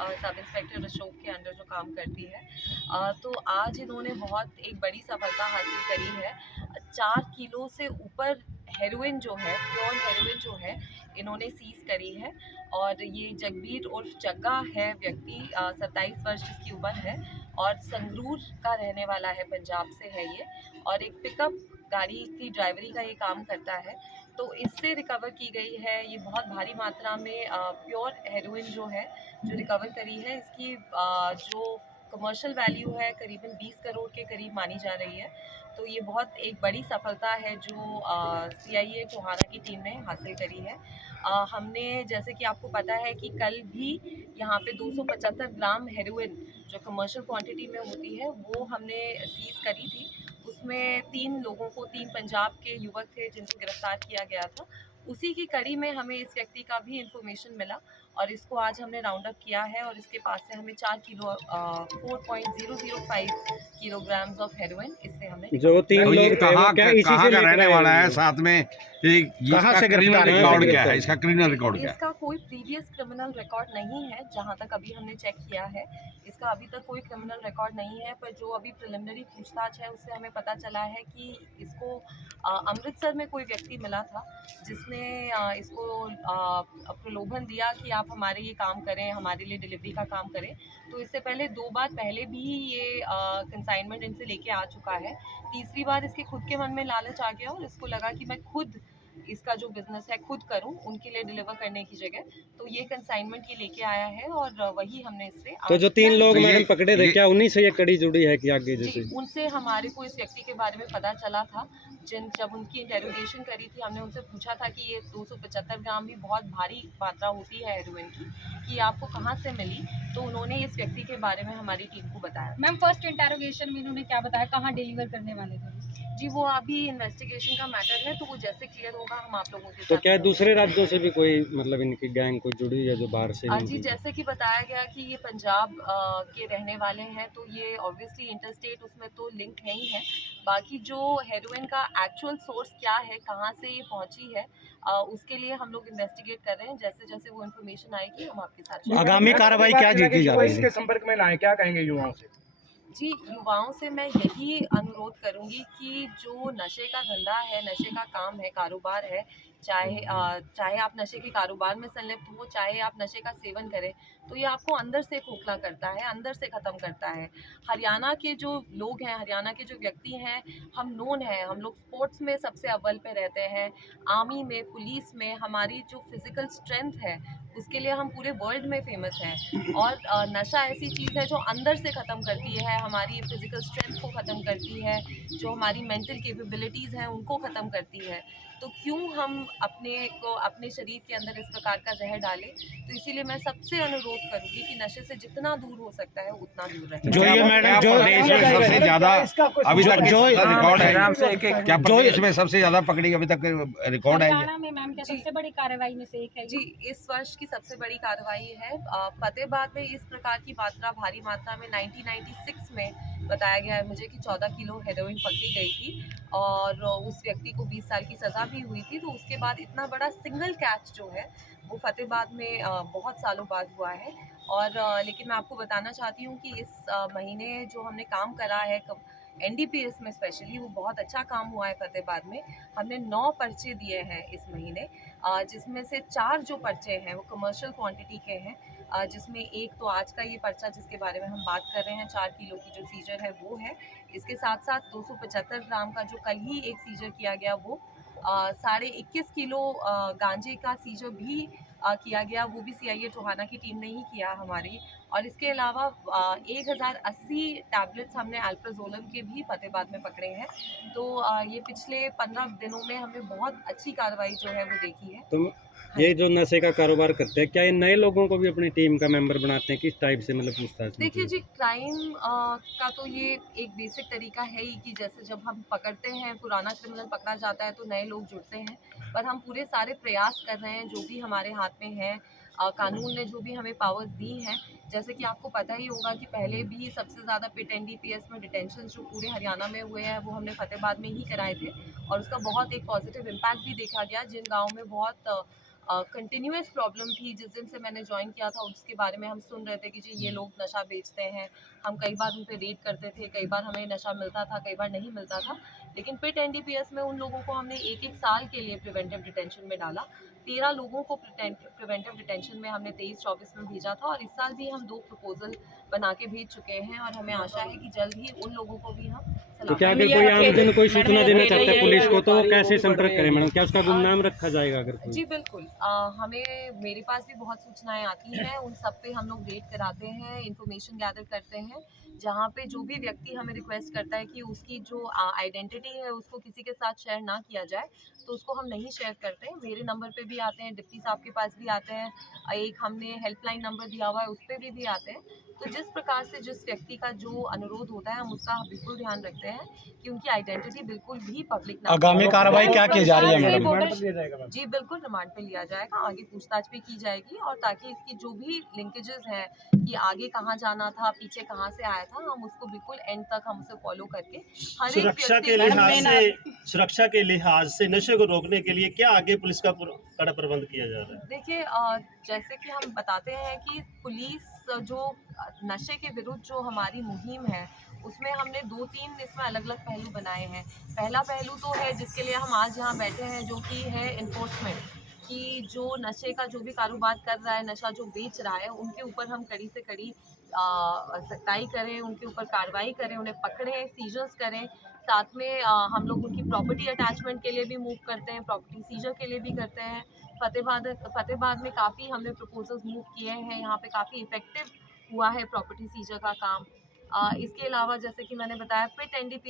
Sub inspector Ashok के under जो काम करती है। तो आज इन्होंने बहुत एक बड़ी सफलता हासिल करी है। 4 किलो से ऊपर हेरोइन जो है, प्योर हेरोइन जो है, इन्होंने सीज करी है। और ये जगबीर उर्फ जग्गा है व्यक्ति, 27 वर्ष इसकी उम्र है और संगरूर का रहने वाला है, पंजाब से है ये। और एक पिकअप गाड़ी की ड्राइवरी का ये काम करता है। तो इससे रिकवर की गई है ये बहुत भारी मात्रा में प्योर हेरोइन जो है, जो रिकवर करी है। इसकी जो कमर्शियल वैल्यू है करीबन 20 करोड़ के करीब मानी जा रही है। तो ये बहुत एक बड़ी सफलता है जो CIA टोहाना की टीम ने हासिल करी है। हमने, जैसे कि आपको पता है कि कल भी यहाँ पे 275 ग्राम हेरोइन जो कमर्शियल क्वांटिटी में होती है वो हमने सीज करी थी। उसमें 3 लोगों को, 3 पंजाब के युवक थे जिनको गिरफ्तार किया गया था। उसी की कड़ी में हमें इस व्यक्ति का भी इंफॉर्मेशन मिला और इसको आज हमने राउंड अप किया है और इसके पास से हमें 4 किलो 4.005 किलोग्राम्स ऑफ हेरोइन इससे हमने जो 3 तो ये लोग कहाँ का रहने वाला है, है साथ में कहाँ से क्रिमिनल रिकॉर्ड क्या है, इसका क्रिमिनल रिकॉर्ड क्या है? इसका कोई प्रीवियस क्रिमिनल रिकॉर्ड नहीं है, जहाँ तक अभी हमने चेक किया है। इसका अभी तक कोई क्रिमिनल रिकॉर्ड नहीं है, पर जो अभी प्रिलिमिनरी पूछताछ है उससे हमें पता चला है कि इसको अमृतसर में कोई व्यक्ति मिला था जिसने इसको प्रलोभन दिया कि आप हमारे ये काम करें, हमारे लिए डिलीवरी का काम करें। तो इससे पहले 2 बार पहले भी ये कंसाइनमेंट इनसे लेके आ चुका है। तीसरी बार इसके खुद के मन में लालच आ गया और इसको लगा कि मैं खुद इसका जो बिजनेस है खुद करूं, उनके लिए डिलीवर करने की जगह। तो ये कंसाइनमेंट ये लेके आया है और वही हमने इससे तो जो 3 लोग तो मैडम पकड़े थे, क्या उन्हीं से ये कड़ी जुड़ी है कि आगे जी, जैसे? उनसे हमारे को इस व्यक्ति के बारे में पता चला था। जब उनकी इंटेरोगेशन करी थी, हमने उनसे पूछा था कि ये 275 ग्राम भी बहुत भारी मात्रा होती है हेरोइन की, कि आपको कहाँ से मिली। तो उन्होंने इस व्यक्ति के बारे में हमारी टीम को बताया। मैम, फर्स्ट इंटेरोगेशन में इन्होंने क्या बताया, कहाँ डिलीवर करने वाले थे? जी, वो अभी इन्वेस्टिगेशन का मैटर है, तो वो जैसे क्लियर होगा हम आप लोगों के तो साथ। क्या दूसरे राज्यों से भी कोई मतलब इनकी गैंग कोई जुड़ी है जो बाहर से जी, जैसे कि बताया गया कि ये पंजाब के रहने वाले हैं, तो ये ऑब्वियसली इंटरस्टेट उसमें तो लिंक है ही है। बाकी जो हेरोइन का एक्चुअल सोर्स क्या है, कहाँ से ये पहुंची है, उसके लिए हम लोग इन्वेस्टिगेट कर रहे हैं। जैसे जैसे वो इन्फॉर्मेशन आएगी हम आपके साथ शेयर आगामी कार्रवाई क्या की जा रही है? इसके संपर्क में लाएं, क्या कहेंगे युवाओं से? जी, युवाओं से मैं यही अनुरोध करूंगी कि जो नशे का धंधा है, नशे का काम है, कारोबार है, चाहे आप नशे के कारोबार में संलिप्त हो, चाहे आप नशे का सेवन करें, तो ये आपको अंदर से खोखला करता है, अंदर से ख़त्म करता है। हरियाणा के जो लोग हैं, हरियाणा के जो व्यक्ति हैं, हम नोन हैं, हम लोग स्पोर्ट्स में सबसे अव्वल पे रहते हैं, आर्मी में, पुलिस में हमारी जो फिज़िकल स्ट्रेंथ है उसके लिए हम पूरे वर्ल्ड में फेमस हैं। और नशा ऐसी चीज़ है जो अंदर से ख़त्म करती है, हमारी फिज़िकल स्ट्रेंथ को ख़त्म करती है, जो हमारी मेंटल कैपेबिलिटीज़ हैं उनको ख़त्म करती है। तो क्यों हम अपने शरीर के अंदर इस प्रकार का जहर डालें? तो इसीलिए मैं सबसे अनुरोध करूँगी कि नशे से जितना दूर हो सकता है उतना दूर रहें। जो ये मैडम जो प्रदेश में सबसे ज्यादा अभी तक जो रिकॉर्ड है, क्या प्रदेश में सबसे ज्यादा पकड़ी अभी तक रिकॉर्ड है? हरियाणा में मैम क्या सबसे बड़ी कार्रवाई में से एक है? जी, इस वर्ष की सबसे बड़ी कार्रवाई है। फतेहाबाद में इस प्रकार की मात्रा, भारी मात्रा में 1996 में बताया गया है मुझे कि 14 किलो हेरोइन पकड़ी गई थी और उस व्यक्ति को 20 साल की सज़ा भी हुई थी। तो उसके बाद इतना बड़ा सिंगल कैच जो है वो फतेहाबाद में बहुत सालों बाद हुआ है। और लेकिन मैं आपको बताना चाहती हूँ कि इस महीने जो हमने काम करा है NDPS में स्पेशली, वो बहुत अच्छा काम हुआ है फतेहाबाद में। हमने 9 पर्चे दिए हैं इस महीने, जिसमें से 4 जो पर्चे हैं वो कमर्शियल क्वांटिटी के हैं, जिसमें एक तो आज का ये पर्चा जिसके बारे में हम बात कर रहे हैं, 4 किलो की जो सीजर है वो है। इसके साथ साथ 275 ग्राम का जो कल ही एक सीजर किया गया वो 21.5 किलो गांजे का सीजर भी किया गया, वो भी CIA टोहाना की टीम ने ही किया हमारी। और इसके अलावा 1080 टैबलेट्स हमने अल्प्राजोलम के भी फतेहाबाद में पकड़े हैं। तो ये पिछले 15 दिनों में हमने बहुत अच्छी कार्रवाई जो है वो देखी है। तो ये जो नशे का कारोबार करते हैं, क्या ये नए लोगों को भी अपनी टीम का मेंबर बनाते हैं? किस टाइप से मतलब पूछताछ? देखिए जी, क्राइम का तो ये एक बेसिक तरीका है ही कि जैसे जब हम पकड़ते हैं, पुराना क्रिमिनल पकड़ा जाता है तो नए लोग जुड़ते हैं। पर हम पूरे सारे प्रयास कर रहे हैं जो भी हमारे हाथ में है, कानून ने जो भी हमें पावर्स दी हैं। जैसे कि आपको पता ही होगा कि पहले भी सबसे ज़्यादा पिट NDPS में डिटेंशन जो पूरे हरियाणा में हुए हैं वो हमने फतेहाबाद में ही कराए थे और उसका बहुत एक पॉजिटिव इम्पैक्ट भी देखा गया। जिन गाँव में बहुत कंटिन्यूस प्रॉब्लम थी। जिस दिन से मैंने ज्वाइन किया था उसके बारे में हम सुन रहे थे कि जी ये लोग नशा बेचते हैं। हम कई बार उन पे रेड करते थे, कई बार हमें नशा मिलता था, कई बार नहीं मिलता था। लेकिन पिट एनडीपीएस में उन लोगों को हमने एक साल के लिए प्रिवेंटिव डिटेंशन में डाला। 13 लोगों को प्रिवेंटिव डिटेंशन में हमने 23-24 में भेजा था, और इस साल भी हम 2 प्रपोजल बना के भेज चुके हैं, और हमें आशा है कि जल्द ही उन लोगों को भी हम तो क्या अगर कोई आमजन कोई सूचना देना चाहता है पुलिस को तो वो कैसे संपर्क करें मैडम? क्या उसका गुमनाम रखा जाएगा अगर कोई? जी बिल्कुल। मेरे पास भी बहुत सूचनाएं आती हैं, उन सब पे हम लोग रेड कराते हैं, इंफॉर्मेशन गैदर करते हैं। जहाँ पे जो भी व्यक्ति हमें रिक्वेस्ट करता है कि उसकी जो आइडेंटिटी है उसको किसी के साथ शेयर ना किया जाए, तो उसको हम नहीं शेयर करते हैं। मेरे नंबर पे भी आते हैं, डिप्टी साहब के पास भी आते हैं, एक हमने हेल्पलाइन नंबर दिया हुआ है उस पर भी आते हैं। तो जिस प्रकार से जिस व्यक्ति का जो अनुरोध होता है हम उसका बिल्कुल ध्यान रखते हैं कि उनकी आइडेंटिटी बिल्कुल भी पब्लिक ना। आगामी कार्रवाई क्या की जा रही है मैडम? रिमांड पर लिया जाएगा मैम? जी बिल्कुल, रिमांड पे लिया जाएगा, आगे पूछताछ भी की जाएगी, और ताकि इसकी जो भी लिंकेजेस हैं कि आगे कहाँ जाना था, पीछे कहाँ से आया था, हम उसको बिल्कुल एंड तक हम उसे फॉलो करके हर एक सुरक्षा के लिहाज से नशे को रोकने के लिए क्या आगे पुलिस का कड़ा प्रबंध किया जा रहा है? देखिए, जैसे कि हम बताते हैं कि पुलिस जो नशे के विरुद्ध जो हमारी मुहिम है उसमें हमने 2-3 इसमें अलग अलग पहलू बनाए हैं। पहला पहलू तो है जिसके लिए हम आज यहाँ बैठे हैं, जो कि है इन्फोर्समेंट, कि जो नशे का जो भी कारोबार कर रहा है, नशा जो बेच रहा है, उनके ऊपर हम कड़ी से कड़ी सख्ताई करें, उनके ऊपर कार्रवाई करें, उन्हें पकड़ें, सीजर्स करें। साथ में हम लोग उनकी प्रॉपर्टी अटैचमेंट के लिए भी मूव करते हैं, प्रॉपर्टी सीजर के लिए भी करते हैं। फतेहाबाद में काफ़ी हमने प्रपोजल्स मूव किए हैं, यहाँ पे काफ़ी इफेक्टिव हुआ है प्रॉपर्टी सीजर का काम। इसके अलावा जैसे कि मैंने बताया, पिट एनडीपीएस